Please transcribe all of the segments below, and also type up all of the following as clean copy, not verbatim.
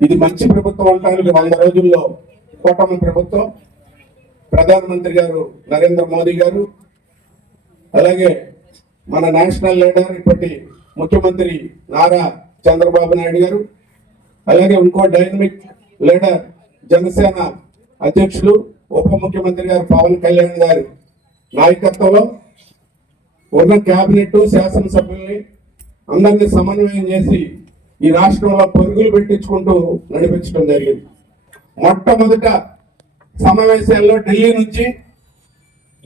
ఇది మంచి ప్రభుత్వం అంటానికి 100 రోజుల్లో కూటమి ప్రభుత్వం, ప్రధానమంత్రి గారు నరేంద్ర మోదీ గారు, అలాగే మన నేషనల్ లీడర్ ఇప్పటి ముఖ్యమంత్రి నారా చంద్రబాబు నాయుడు గారు, అలాగే ఇంకో డైనమిక్ లీడర్ జనసేన అధ్యక్షులు ఉప ముఖ్యమంత్రి గారు పవన్ కళ్యాణ్ గారి నాయకత్వంలో ఉన్న కేబినెట్ శాసనసభ్యుల్ని అందరినీ సమన్వయం చేసి ఈ రాష్ట్రంలో పరుగులు పెట్టించుకుంటూ నడిపించడం జరిగింది. మొట్టమొదట సమావేశాల్లో ఢిల్లీ నుంచి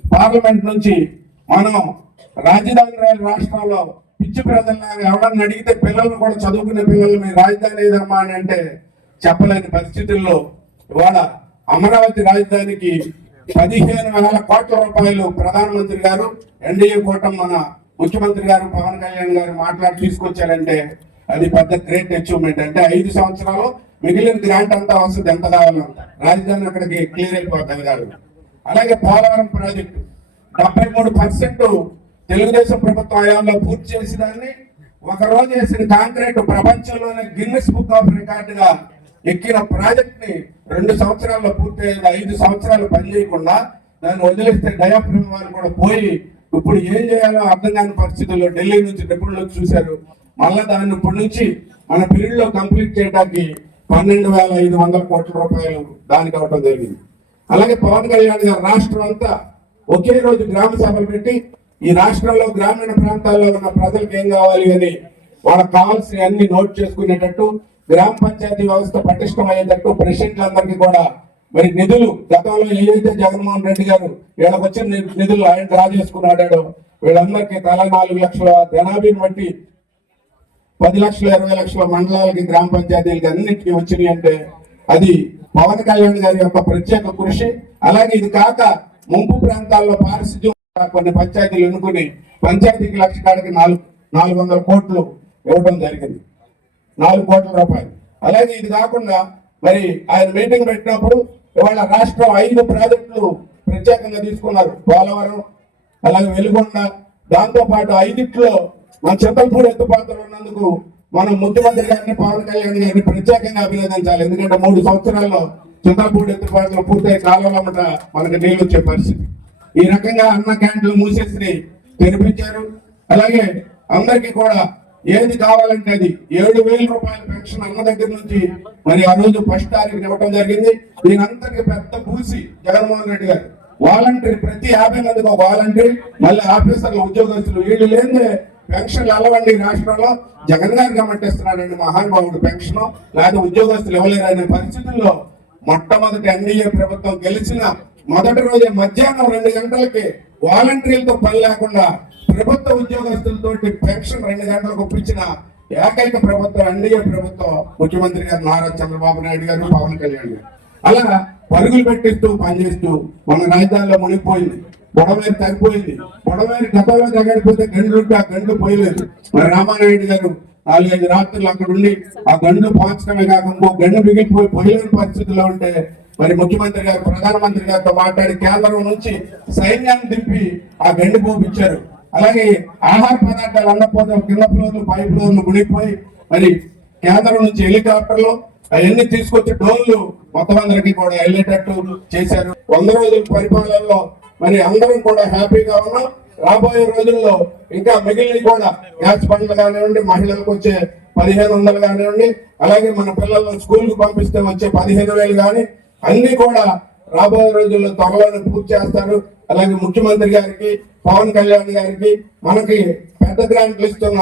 పార్లమెంట్ నుంచి మనం రాజధాని రాష్ట్రంలో పిచ్చి ప్రజలను ఎవరన్నా అడిగితే పిల్లలు కూడా చదువుకునే పిల్లలు మీ రాజధాని ఏదమ్మా అని అంటే చెప్పలేని పరిస్థితుల్లో ఇవాళ అమరావతి రాజధానికి 15,000 కోట్ల రూపాయలు ప్రధానమంత్రి గారు ఎన్డీఏ కూటమి మన ముఖ్యమంత్రి గారు పవన్ కళ్యాణ్ గారు మాట్లాడి తీసుకొచ్చారంటే అది పెద్ద గ్రేట్ అచీవ్మెంట్. అంటే 5 సంవత్సరాలు మిగిలిన గ్రాంట్ అంతా వస్తుంది, ఎంత కావాలంత రాజధాని అక్కడికి క్లియర్ అయిపోతుంది కాదు. అలాగే పోలవరం ప్రాజెక్టు 73% తెలుగుదేశం ప్రభుత్వ హయాంలో పూర్తి చేసి దాన్ని ఒక రోజు వేసిన కాంక్రీట్ ప్రపంచంలోనే గిన్నెస్ బుక్ ఆఫ్ రికార్డ్ గా ఎక్కిన ప్రాజెక్ట్ ని 2 సంవత్సరాల్లో పూర్తి 5 సంవత్సరాలు పనిచేయకుండా దాన్ని వదిలేస్తే డయాఫ్రమ్ వాళ్ళు కూడా పోయి ఇప్పుడు ఏం చేయాలో అర్థం కాని పరిస్థితుల్లో ఢిల్లీ నుంచి నిపుణులు చూశారు. మళ్ళా దాన్ని ఇప్పటి నుంచి మన పీరియడ్ లో కంప్లీట్ చేయడానికి 12,500 కోట్ల రూపాయలు దానికి అవడం జరిగింది. అలాగే పవన్ కళ్యాణ్ గారు రాష్ట్రం అంతా ఒకే రోజు గ్రామ సభలు పెట్టి ఈ రాష్ట్రంలో గ్రామీణ ప్రాంతాల్లో ఉన్న ప్రజలకు ఏం కావాలి అని వాళ్ళకి కావాల్సిన అన్ని నోట్ చేసుకునేటట్టు, గ్రామ పంచాయతీ వ్యవస్థ పటిష్టం అయ్యేటట్టు ప్రెసిడెంట్లందరికీ కూడా మరి నిధులు గతంలో ఏదైతే జగన్మోహన్ రెడ్డి గారు వీళ్ళకి వచ్చిన నిధులు ఆయన డ్రా చేసుకున్నాడో వీళ్ళందరికీ తలా 4 లక్షల జనాభాని బట్టి 10 లక్షల 20 లక్షల మండలాలకి గ్రామ పంచాయతీలకి అన్నింటికి వచ్చినాయి అంటే అది పవన్ కళ్యాణ్ గారి యొక్క ప్రత్యేక కృషి. అలాగే ఇది కాక ముంపు ప్రాంతాల్లో పారిశుద్ధ్యం కొన్ని పంచాయతీలు ఎన్నుకుని పంచాయతీకి లక్ష కాడికి 400 కోట్లు ఇవ్వడం జరిగింది, 4 కోట్ల రూపాయలు. అలాగే ఇది కాకుండా మరి ఆయన మీటింగ్ పెట్టినప్పుడు ఇవాళ రాష్ట్రం 5 ప్రాజెక్టులు ప్రత్యేకంగా తీసుకున్నారు. పోలవరం, అలాగే వెలుగొండ, దాంతో పాటు 5 మన చింతలపూడి ఎత్తుపాతలు ఉన్నందుకు మనం ముఖ్యమంత్రి గారిని పవన్ కళ్యాణ్ గారిని ప్రత్యేకంగా అభినందించాలి. ఎందుకంటే 3 సంవత్సరాల్లో చింతలపూడి ఎత్తుపాతలు పూర్తయి కాలంలో మనకు నీళ్ళు వచ్చే పరిస్థితి. ఈ రకంగా అన్న క్యాంటీన్లు మూసేసి తెరిపించారు. అలాగే అందరికీ కూడా ఏది కావాలంటే అది 7,000 రూపాయల పెన్షన్ అన్న దగ్గర నుంచి మరి ఆ రోజు ఫస్ట్ తారీఖు ఇవ్వడం జరిగింది. దీనంతటికి పెద్ద పూసి జగన్మోహన్ రెడ్డి గారు వాలంటీర్ ప్రతి 50 మందికి ఒక వాలంటీర్, మళ్ళీ ఆఫీసర్లు ఉద్యోగస్తులు వీళ్ళు లేదే పెన్షన్లు అలవండి రాష్ట్రంలో జగన్ గారు గమనిస్తున్నాడండి మహానుభావుడు పెన్షన్, లేదా ఉద్యోగస్తులు ఇవ్వలేరు అనే పరిస్థితుల్లో మొట్టమొదటి ఎన్డీఏ ప్రభుత్వం గెలిచిన మొదటి రోజే మధ్యాహ్నం 2 గంటలకి వాలంటీర్లతో పని లేకుండా ప్రభుత్వ ఉద్యోగస్తులతో పెన్షన్ 2 గంటలకు ఒప్పించిన ఏకైక ప్రభుత్వం ఎన్డీఏ ప్రభుత్వం ముఖ్యమంత్రి గారు నారా చంద్రబాబు నాయుడు గారు, పవన్ కళ్యాణ్ గారు. అలా పరుగులు పెట్టిస్తూ పనిచేస్తూ మన రాజధానిలో మునిగిపోయింది. బుడమేరు తగ్గిపోయింది. బుడమేరు గతంలో తగ్గడిపోతే గండ్లుంటే ఆ గండ్లు పోయలేదు. మరి రామానాయుడు గారు 4-5 రాత్రులు అక్కడ ఉండి ఆ గండు పోల్చడమే కాకుండా గండు మిగిలిపోయి పోయలేని పరిస్థితుల్లో ఉంటే మరి ముఖ్యమంత్రి గారు ప్రధానమంత్రి గారితో మాట్లాడి కేంద్రం నుంచి సైన్యాన్ని దింపి ఆ గండి పోపించారు. అలాగే ఆహార పదార్థాలు అన్నపోతే కింద ఫ్లోర్లు పై ఫ్లోర్లు మునిగిపోయి మరి కేంద్రం నుంచి హెలికాప్టర్లు అవన్నీ తీసుకొచ్చి డ్రోన్లు మొత్తం అందరికీ కూడా వెళ్ళేటట్టు చేశారు. 100 రోజుల పరిపాలనలో మరి అందరం కూడా హ్యాపీగా ఉన్నాం. రాబోయే రోజుల్లో ఇంకా మిగిలిన కూడా గ్యాస్ బండ్లు కానివ్వండి, మహిళలకు వచ్చే 1,500 కానివ్వండి, అలాగే మన పిల్లలను స్కూల్ కు పంపిస్తే వచ్చే 15,000 కానీ అన్ని కూడా రాబోయే రోజుల్లో త్వరలోనే పూర్తి చేస్తారు. అలాగే ముఖ్యమంత్రి గారికి, పవన్ కళ్యాణ్ గారికి, మనకి పెద్ద గ్రాంట్లు ఇస్తున్న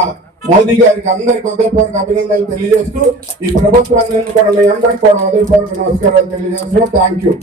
మోదీ గారికి అందరికి హృదయపూర్వక అభినందనలు తెలియజేస్తూ ఈ ప్రభుత్వాన్ని కూడా మీ అందరికి కూడా హృదయపూర్వక నమస్కారాలు తెలియజేస్తున్నాం. Thank you.